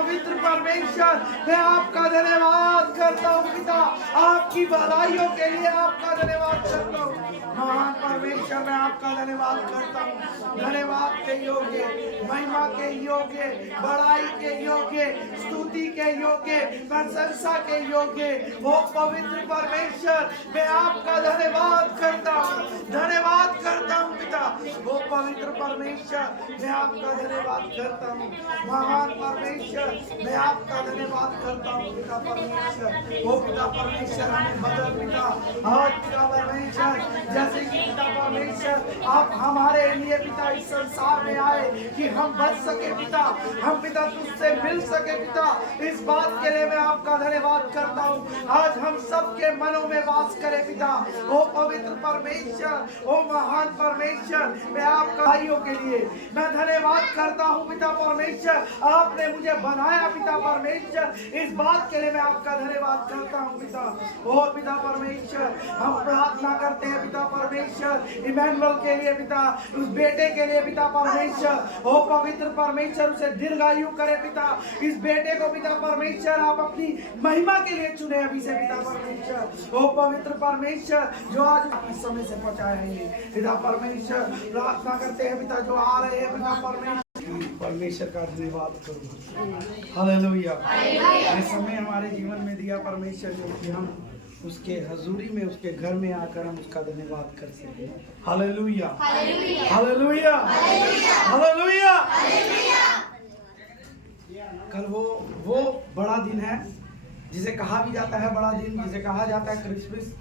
पवित्र परमेश्वर, मैं आपका धन्यवाद करता हूँ पिता, आपकी भलाइयों के लिए आपका धन्यवाद करता हूँ। महान परमेश्वर, मैं आपका धन्यवाद करता हूँ। धन्यवाद के योग्य, महिमा के योग्य, बड़ाई के योग्य, स्तुति के योग्य, प्रशंसा के योग्य वो पवित्र परमेश्वर, मैं आपका धन्यवाद करता हूँ। धन्यवाद करता हूँ पिता, वो पवित्र परमेश्वर, मैं आपका धन्यवाद करता हूँ। महान परमेश्वर, मैं आपका धन्यवाद करता हूँ पिता परमेश्वर। वो पिता परमेश्वर हमें बदल पिता, आज पिता परमेश्वर, जैसे कि पिता परमेश्वर आप हमारे लिए पिता इस संसार में आए कि हम बच सके पिता, हम पिता तुझसे मिल सके पिता, इस बात के लिए मैं आपका धन्यवाद करता हूँ। आज हम सबके मनों में वास करे पिता, ओ पवित्र परमेश्वर, ओ महान परमेश्वर, मैं आपका भाइयों के लिए मैं धन्यवाद करता हूँ पिता परमेश्वर। आपने मुझे बनाया पिता परमेश्वर, इस बात के लिए मैं आपका धन्यवाद करता हूँ पिता। ओ पिता परमेश्वर, हम प्रार्थना करते हैं पिता परमेश्वर इमैनुअल के लिए पिता, उस बेटे के लिए पिता परमेश्वर, ओ पवित्र परमेश्वर उसे दीर्घायु करे पिता। इस बेटे को पिता परमेश्वर आप अपनी महिमा के लिए चुने अभी से पिता परमेश्वर। ओ पवित्र परमेश्वर जो आज इस समय से पहुंचाया है पिता परमेश्वर, प्रार्थना करते हैं पिता जो आ रहे हैं पिता परमेश्वर का धन्यवाद करो। हालेलुया। ये समय हमारे जीवन में दिया परमेश्वर जो कि हम उसके हजूरी में, उसके घर में आकर हम उसका धन्यवाद कर सके। Hallelujah, hallelujah, hallelujah. कल वो बड़ा दिन है जिसे कहा भी जाता है बड़ा दिन, जिसे कहा जाता है क्रिसमस,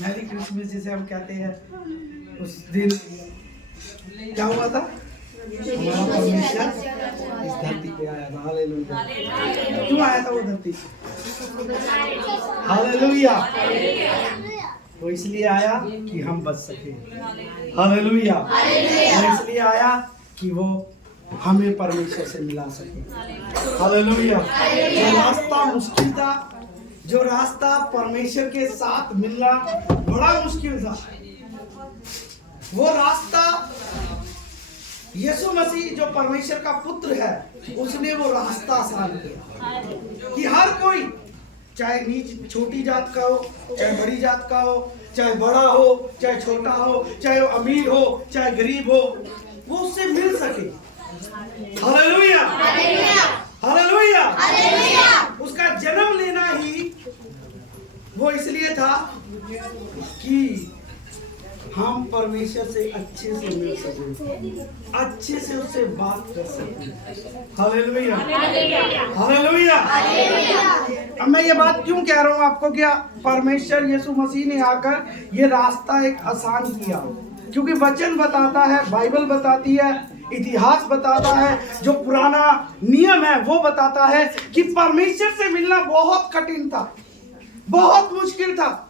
मैरी क्रिसमस जिसे हम कहते हैं। उस दिन क्या हुआ था? हमारा परमेश्वर इस धरती पे आया था। हालेलुया। क्यों आया था वो धरती पे? हालेलुया। वो इसलिए आया कि हम बच सके। हालेलुया। वो इसलिए आया कि वो हमें परमेश्वर से मिला सके। हालेलुया। जो रास्ता मुश्किल था, जो रास्ता परमेश्वर के साथ मिलना बड़ा मुश्किल था, वो रास्ता यीशु मसीह जो परमेश्वर का पुत्र है उसने वो रास्ता आसान किया कि हर कोई, चाहे नीच छोटी जात का हो, चाहे बड़ी जात का हो, चाहे बड़ा हो, चाहे छोटा हो, चाहे वो अमीर हो, चाहे गरीब हो, वो उससे मिल सके। Hallelujah, hallelujah. उसका जन्म लेना ही वो इसलिए था कि हम परमेश्वर से अच्छे से मिल सके, अच्छे से उससे बात कर सके। Hallelujah, hallelujah. अब मैं ये बात क्यों कह रहा हूँ आपको कि परमेश्वर यीशु मसीह ने आकर ये रास्ता एक आसान किया, क्योंकि वचन बताता है, बाइबल बताती है, इतिहास बताता है, जो पुराना नियम है वो बताता है कि परमेश्वर से मिलना बहुत कठिन था, बहुत मुश्किल था।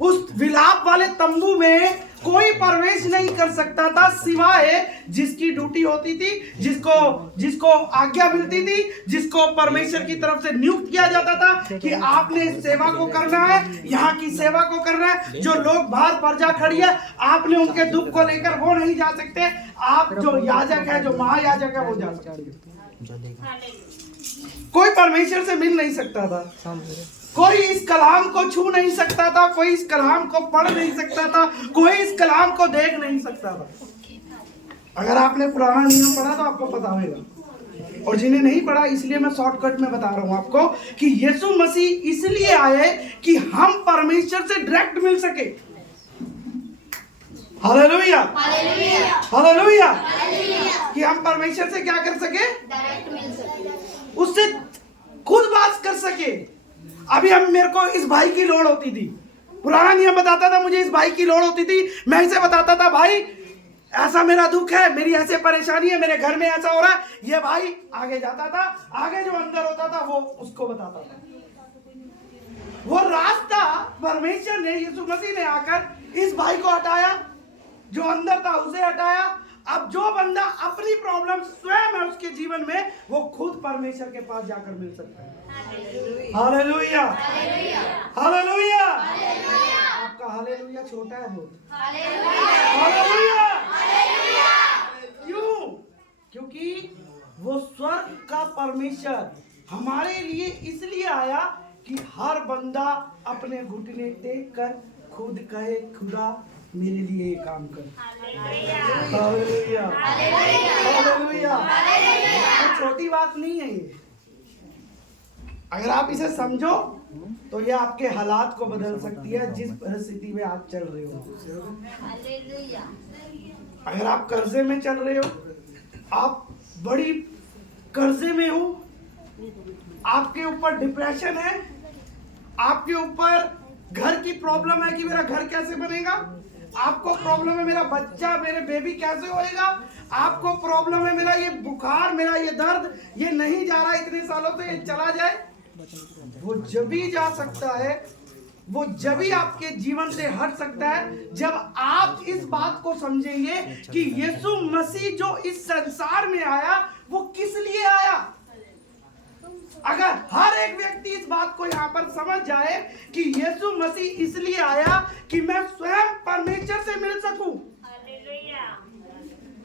उस विलाप वाले तंबू में कोई प्रवेश नहीं कर सकता था सिवाय जिसकी ड्यूटी होती थी, जिसको आज्ञा मिलती थी, जिसको परमेश्वर की तरफ से नियुक्त किया जाता था कि आपने इस सेवा को करना है, यहाँ की सेवा को करना है। जो लोग बाहर प्रजा खड़ी है, आपने उनके दुख को लेकर वो नहीं जा सकते, आप जो याजक है, जो महायाजक है, वो जा सकते। कोई परमेश्वर से मिल नहीं सकता था, कोई इस कलाम को छू नहीं सकता था, कोई इस कलाम को पढ़ नहीं सकता था, कोई इस कलाम को देख नहीं सकता था। अगर आपने पुराना नियम पढ़ा तो आपको पता होगा, और जिन्हें नहीं पढ़ा इसलिए मैं शॉर्टकट में बता रहा हूं आपको कि यीशु मसीह इसलिए आए कि हम परमेश्वर से डायरेक्ट मिल सके। Hallelujah, hallelujah. कि हम परमेश्वर से क्या कर सके? डायरेक्ट मिल सके, उससे खुद बात कर सके। अभी हम, मेरे को इस भाई की लोड़ होती थी, पुराना नियम बताता था मुझे इस भाई की लोड़ होती थी, मैं इसे बताता था भाई ऐसा मेरा दुख है, मेरी ऐसे परेशानी है, मेरे घर में ऐसा हो रहा है, ये भाई आगे जाता था, आगे जो अंदर होता था वो उसको बताता था। वो रास्ता परमेश्वर ने, यीशु मसीह ने आकर इस भाई को हटाया, जो अंदर था उसे हटाया। अब जो बंदा अपनी प्रॉब्लम स्वयं है उसके जीवन में, वो खुद परमेश्वर के पास जाकर मिल सकता है। Hallelujah, hallelujah. आपका हालेलुया छोटा है बहुत। हालेलुया, क्यों? क्योंकि वो स्वर्ग का परमेश्वर हमारे लिए इसलिए आया कि हर बंदा अपने घुटने टेक कर खुद कहे खुदा मेरे लिए ये काम कर। Hallelujah, hallelujah. ये छोटी बात नहीं है ये। अगर आप इसे समझो तो ये आपके हालात को बदल सकती है, जिस परिस्थिति में आप चल रहे हो। अगर आप कर्जे में चल रहे हो, आप बड़ी कर्जे में हो, आपके ऊपर डिप्रेशन है, आपके ऊपर घर की प्रॉब्लम है कि मेरा घर कैसे बनेगा, आपको प्रॉब्लम है मेरा बच्चा मेरे बेबी कैसे होएगा, आपको प्रॉब्लम है मेरा ये बुखार, मेरा ये दर्द, ये नहीं जा रहा इतने सालों से, ये चला जाए। वो जब भी जा सकता है, वो जब भी आपके जीवन से हट सकता है जब आप इस बात को समझेंगे कि यीशु मसीह जो इस संसार में आया वो किस लिए आया। अगर हर एक व्यक्ति इस बात को यहाँ पर समझ जाए कि यीशु मसीह इसलिए आया कि मैं स्वयं परमेश्वर से मिल सकूं।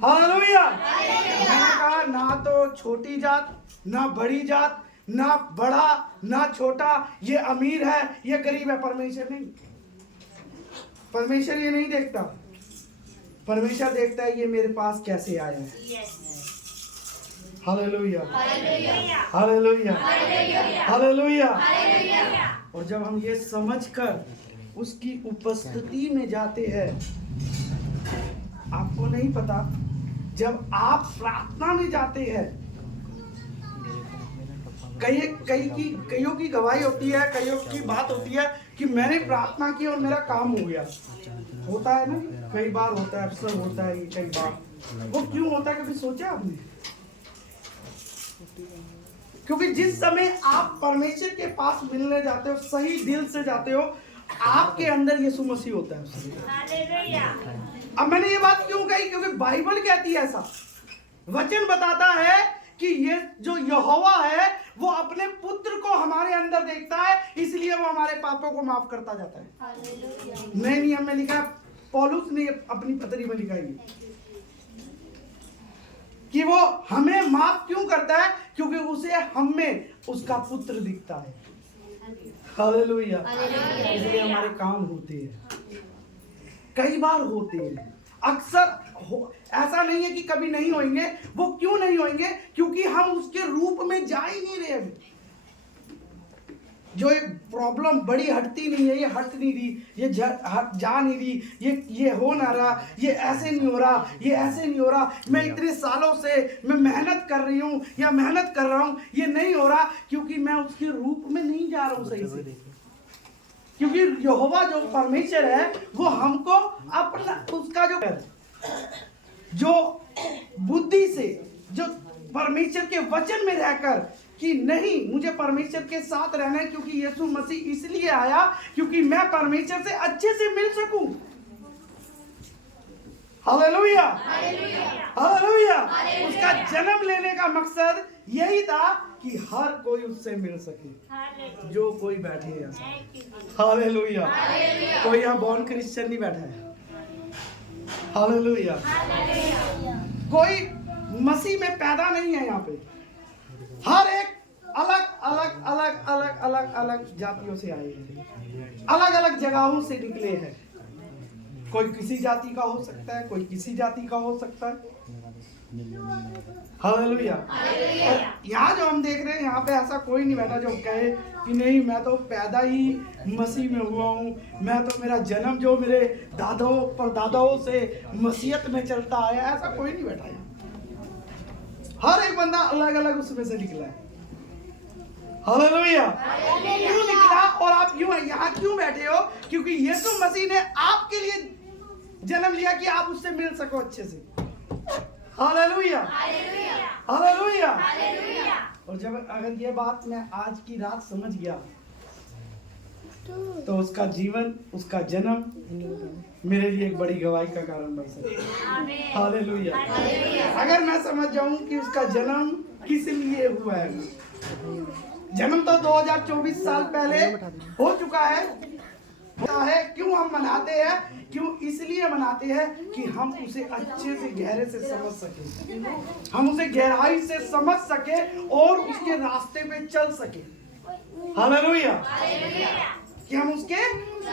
हालेलुया। मैंने कहा ना तो छोटी जात, ना बड़ी जात, ना बड़ा ना छोटा, ये अमीर है ये गरीब है, परमेश्वर नहीं। परमेश्वर ये नहीं देखता। परमेश्वर देखता है ये मेरे पास कैसे आया है। Hallelujah, hallelujah, hallelujah. और जब हम ये समझकर उसकी उपस्थिति में जाते हैं, आपको नहीं पता, जब आप प्रार्थना में जाते हैं, कईयों की गवाही होती है, कईयों की बात होती है कि मैंने प्रार्थना की और मेरा काम हो गया। होता है ना, कई बार होता है, अक्सर होता है ये कई बार। वो क्यों होता है? कभी सोचा आपने? क्योंकि जिस समय आप परमेश्वर के पास मिलने जाते हो, सही दिल से जाते हो, आपके अंदर यीशु मसीह होता है उस समय। अब मैंने ये बात क्यों कही? क्योंकि बाइबल कहती है ऐसा, वचन बताता है कि ये जो यहोवा है वो अपने पुत्र को हमारे अंदर देखता है, इसलिए वो हमारे पापों को माफ करता जाता है। नए नियम में लिखा है, पौलुस ने अपनी पत्री में लिखा है कि वो हमें माफ क्यों करता है? क्योंकि उसे हम में उसका पुत्र दिखता है। हालेलुया। इसलिए हमारे काम होते हैं, कई बार होते हैं, अक्सर ऐसा नहीं है कि कभी नहीं होंगे। वो क्यों नहीं होंगे? क्योंकि हम उसके रूप में जा ही नहीं रहे अभी। जो एक प्रॉब्लम बड़ी हटती नहीं है, ये हट नहीं रही, ये जा नहीं रही, ये हो ना रहा, ये ऐसे नहीं हो रहा, ये ऐसे नहीं हो रहा, मैं इतने सालों से मैं मेहनत कर रही हूँ या मेहनत कर रहा हूँ, ये नहीं हो रहा, क्योंकि मैं उसके रूप में नहीं जा रहा हूँ सही से। क्योंकि यहोवा जो परमेश्वर है वो हमको अपना उसका जो बुद्धि से, जो परमेश्वर के वचन में रहकर कि नहीं मुझे परमेश्वर के साथ रहना है, क्योंकि यीशु मसीह इसलिए आया क्योंकि मैं परमेश्वर से अच्छे से मिल सकूं। Hallelujah, hallelujah. उसका जन्म लेने का मकसद यही था कि हर कोई उससे मिल सके, जो कोई बैठे है। हालेलुया। कोई यहाँ बॉर्न क्रिश्चियन नहीं बैठा है। हालेलुया। कोई मसीह में पैदा नहीं है यहाँ पे। हर एक अलग जातियों से आए हैं, अलग अलग जगहों से निकले हैं। कोई किसी जाति का हो सकता है, कोई किसी जाति का हो सकता है। हालेलुया। यहाँ जो हम देख रहे हैं, यहाँ पे ऐसा कोई नहीं बैठा जो कहे कि नहीं मैं तो पैदा ही मसीह में हुआ हूँ, मैं तो मेरा जन्म जो मेरे दादाओं परदादाओं से मसीहत में चलता आया, ऐसा कोई नहीं बैठा है। हर एक बंदा अलग अलग उसमें से निकला है। हालेलुया। क्यों निकला? और आप यहाँ क्यों बैठे हो? क्योंकि यीशु मसीह ने आपके लिए जन्म लिया कि आप उससे मिल सको अच्छे से। Hallelujah, hallelujah. और जब अगर ये बात मैं आज की रात समझ गया तो उसका जीवन, उसका जन्म मेरे लिए एक बड़ी गवाही का कारण बन सकता। हालेलुया। अगर मैं समझ जाऊं कि उसका जन्म किस लिए हुआ है, जन्म तो 2024 साल पहले हो चुका है, होता है। क्यों हम मनाते हैं? क्यों इसलिए मनाते हैं कि हम उसे अच्छे से गहरे से समझ सके, हम उसे गहराई से समझ सके और उसके रास्ते पे चल सके। हालेलुया। कि हम उसके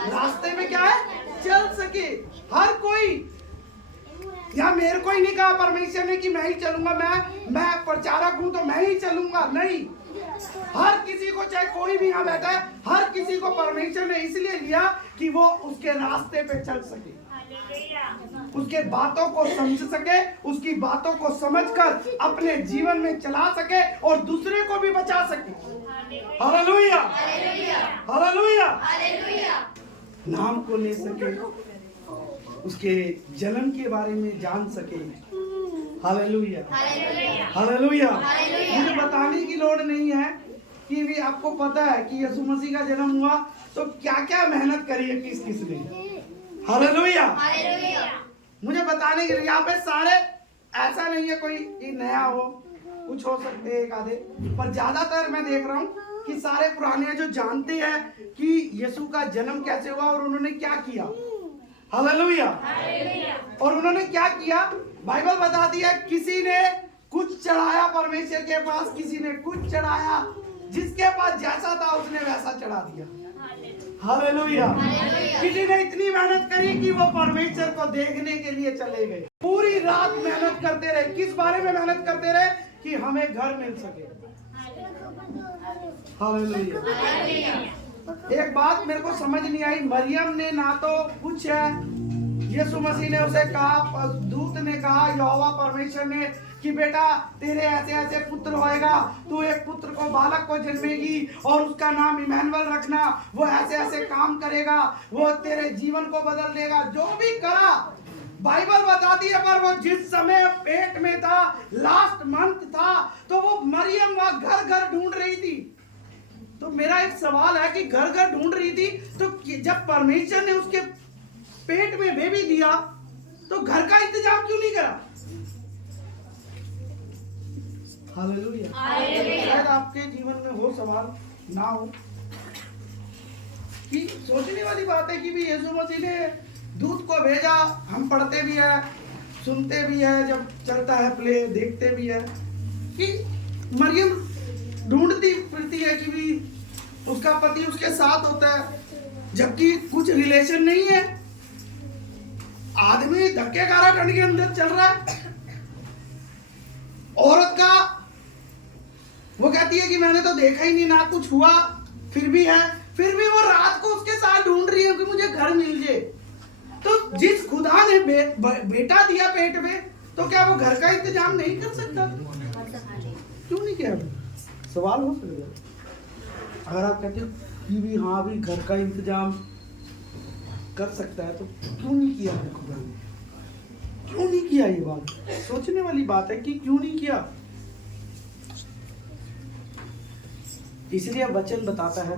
रास्ते में क्या है, चल सके। हर कोई, या मेरे को ही नहीं कहा परमेश्वर ने कि मैं ही चलूंगा, मैं प्रचारक हूं तो मैं ही चलूंगा, नहीं। हर किसी को, चाहे कोई भी यहाँ बैठा है, हर किसी को परमेश्वर ने इसलिए लिया कि वो उसके रास्ते पे चल सके, उसके बातों को समझ सके, उसकी बातों को समझकर अपने जीवन में चला सके और दूसरे को भी बचा सके। Hallelujah, hallelujah. नाम को ले सके, उसके जन्म के बारे में जान सके। Hallelujah, hallelujah. मुझे बताने की लोड़ नहीं है कि भी आपको पता है कि यीशु मसीह का जन्म हुआ तो क्या क्या मेहनत करी है किस किस ने। हालेलुया। मुझे बताने के लिए यहाँ पे सारे, ऐसा नहीं है कोई नया हो, कुछ हो सकते हैं एक आधे, पर ज्यादातर मैं देख रहा हूँ कि सारे पुराने जो जानते हैं कि यीशु का जन्म कैसे हुआ और उन्होंने क्या किया। हालेलुया। और उन्होंने क्या किया, बाइबल बताती है, किसी ने कुछ चढ़ाया परमेश्वर के पास, किसी ने कुछ चढ़ाया, जिसके पास जैसा था उसने वैसा चढ़ा दिया। हालेलुया। किसी ने इतनी मेहनत करी कि वो परमेश्वर को देखने के लिए चले गए, पूरी रात मेहनत करते रहे। किस बारे में मेहनत करते रहे? कि हमें घर मिल सके। हालेलुया। एक बात मेरे को समझ नहीं आई, मरियम ने ना तो कुछ है, यीशु मसीह ने उसे कहा, दूत ने कहा, यहोवा परमेश्वर ने कि बेटा तेरे ऐसे ऐसे पुत्र होएगा, तू एक पुत्र को, बालक को जन्मेगी और उसका नाम इमैनुअल रखना, वो ऐसे ऐसे काम करेगा, वो तेरे जीवन को बदल देगा। जो भी करा बाइबल बताती है, पर वो जिस समय पेट में था, लास्ट मंथ था, तो वो मरियम वहां घर घर ढूंढ रही थी। तो मेरा एक सवाल है कि घर घर ढूंढ रही थी तो जब परमेश्वर ने उसके पेट में बेबी दिया तो घर का इंतजाम क्यों नहीं करा? हालेलुया। शायद आपके जीवन में हो सवाल, ना हो, कि सोचने वाली बात है कि भी यीशु मसीह ने दूत को भेजा। हम पढ़ते भी है, सुनते भी है, जब चलता है प्ले देखते भी है कि मरियम ढूंढती फिरती है कि भी उसका पति उसके साथ होता है, जबकि कुछ रिलेशन नहीं है। आदमी धक्के काराखंड के अंदर चल रहा है, औरत का वो कहती है कि मैंने तो देखा ही नहीं, ना कुछ हुआ, फिर भी है, फिर भी वो रात को उसके साथ ढूंढ रही है कि मुझे घर मिल जाए। तो जिस खुदा ने बेटा दिया पेट में, तो क्या वो घर का इंतजाम नहीं कर सकता? क्यों नहीं किया? सवाल हो सकता है। अगर आप कहते हो कि भी हाँ भी घर का इंतजाम कर सकता है, तो क्यों नहीं किया खुदा ने? क्यों नहीं किया? ये बात सोचने वाली बात है कि क्यों नहीं किया। इसलिए वचन बताता है